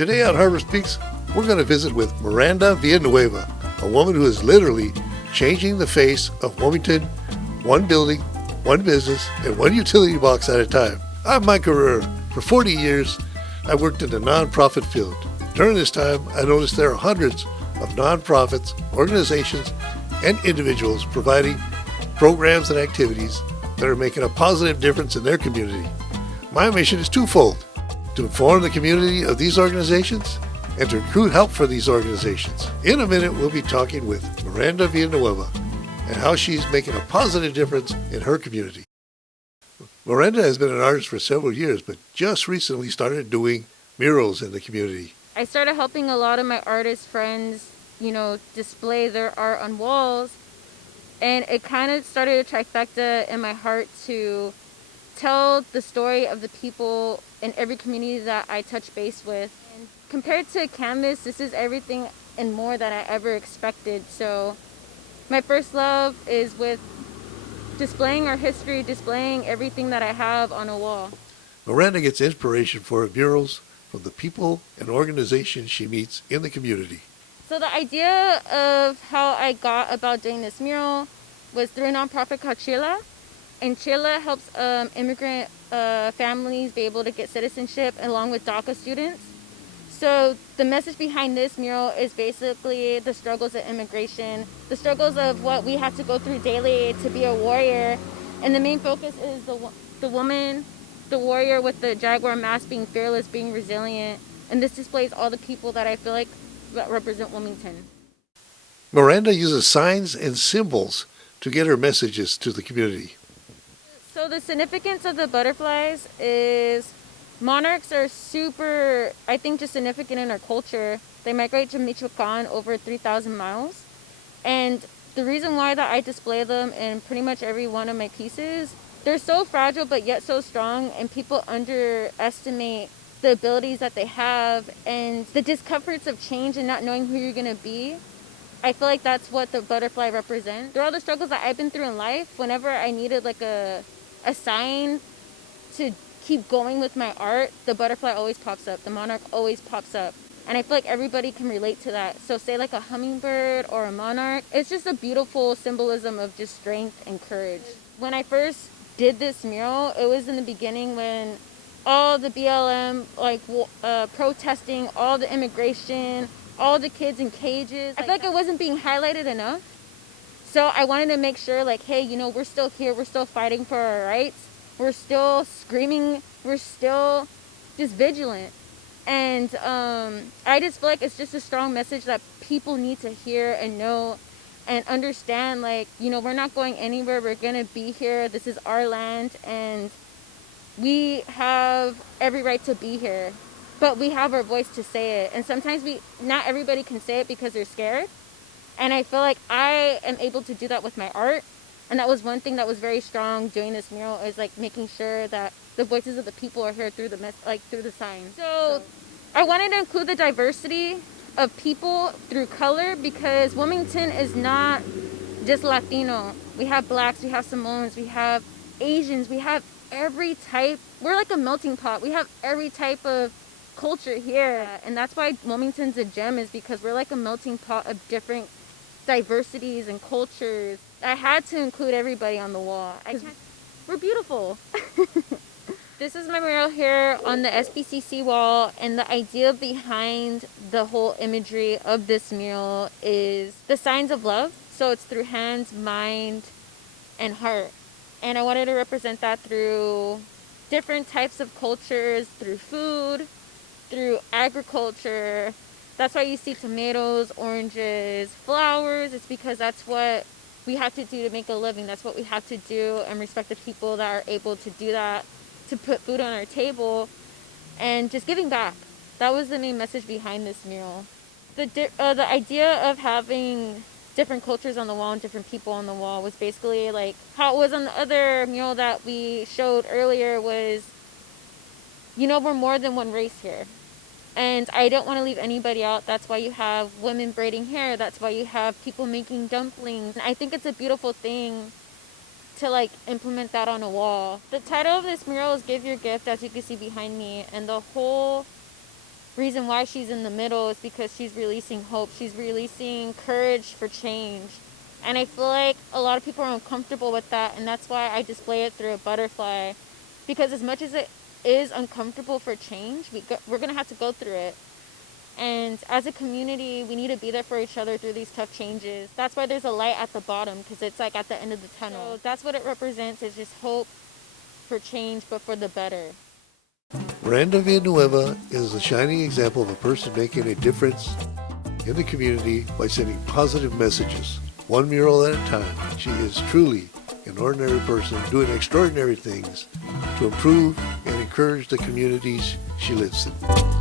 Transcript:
Today on Harbor Speaks, we're going to visit with Miranda Villanueva, a woman who is literally changing the face of Wilmington, one building, one business, and one utility box at a time. I'm Mike Carrera. For 40 years, I worked in the nonprofit field. During this time, I noticed there are hundreds of nonprofits, organizations, and individuals providing programs and activities that are making a positive difference in their community. My mission is twofold: to inform the community of these organizations and to recruit help for these organizations. In a minute, we'll be talking with Miranda Villanueva and how she's making a positive difference in her community. Miranda has been an artist for several years, but just recently started doing murals in the community. I started helping a lot of my artist friends, display their art on walls. And it kind of started a trifecta in my heart to tell the story of the people in every community that I touch base with. And compared to a canvas, this is everything and more than I ever expected. So my first love is with displaying our history, displaying everything that I have on a wall. Miranda gets inspiration for her murals from the people and organizations she meets in the community. So the idea of how I got about doing this mural was through a nonprofit called Chile. And Chile helps immigrant families be able to get citizenship along with DACA students. So the message behind this mural is basically the struggles of immigration, the struggles of what we have to go through daily to be a warrior. And the main focus is the woman, the warrior with the jaguar mask, being fearless, being resilient. And this displays all the people that I feel like that represent Wilmington. Miranda uses signs and symbols to get her messages to the community. So the significance of the butterflies is monarchs are super, I think, just significant in our culture. They migrate to Michoacan over 3,000 miles. And the reason why that I display them in pretty much every one of my pieces, they're so fragile but yet so strong, and people underestimate the abilities that they have and the discomforts of change and not knowing who you're going to be. I feel like that's what the butterfly represents. Through all the struggles that I've been through in life, whenever I needed like a sign to keep going with my art, the butterfly always pops up, the monarch always pops up. And I feel like everybody can relate to that. So say like a hummingbird or a monarch, it's just a beautiful symbolism of just strength and courage. When I first did this mural, it was in the beginning when all the BLM, protesting, all the immigration, all the kids in cages. I feel like it wasn't being highlighted enough. So I wanted to make sure, hey, we're still here. We're still fighting for our rights. We're still screaming. We're still just vigilant. And I just feel like it's just a strong message that people need to hear and know and understand, we're not going anywhere. We're going to be here. This is our land. And we have every right to be here, but we have our voice to say it. And sometimes not everybody can say it because they're scared. And I feel like I am able to do that with my art. And that was one thing that was very strong doing this mural, is making sure that the voices of the people are heard through through the signs. So I wanted to include the diversity of people through color, because Wilmington is not just Latino. We have blacks, we have Samoans, we have Asians, we have every type. We're like a melting pot. We have every type of culture here. And that's why Wilmington's a gem, is because we're like a melting pot of different diversities and cultures. I had to include everybody on the wall. We're beautiful. This is my mural here on the SBCC wall, and the idea behind the whole imagery of this mural is the signs of love. So it's through hands, mind, and heart. And I wanted to represent that through different types of cultures, through food, through agriculture. That's why you see tomatoes, oranges, flowers. It's because that's what we have to do to make a living. That's what we have to do, and respect the people that are able to do that, to put food on our table, and just giving back. That was the main message behind this mural. The idea of having different cultures on the wall and different people on the wall was basically how it was on the other mural that we showed earlier, was, we're more than one race here. And I don't want to leave anybody out. That's why you have women braiding hair. That's why you have people making dumplings. And I think it's a beautiful thing to implement that on a wall. The title of this mural is Give Your Gift, as you can see behind me. And the whole reason why she's in the middle is because she's releasing hope. She's releasing courage for change. And I feel like a lot of people are uncomfortable with that, and that's why I display it through a butterfly. Because as much as it is uncomfortable for change, we're going to have to go through it. And as a community, we need to be there for each other through these tough changes. That's why there's a light at the bottom, because it's like at the end of the tunnel. So that's what it represents, is just hope for change, but for the better. Miranda Villanueva is a shining example of a person making a difference in the community by sending positive messages, one mural at a time. She is truly an ordinary person doing extraordinary things to improve and encourage the communities she lives in.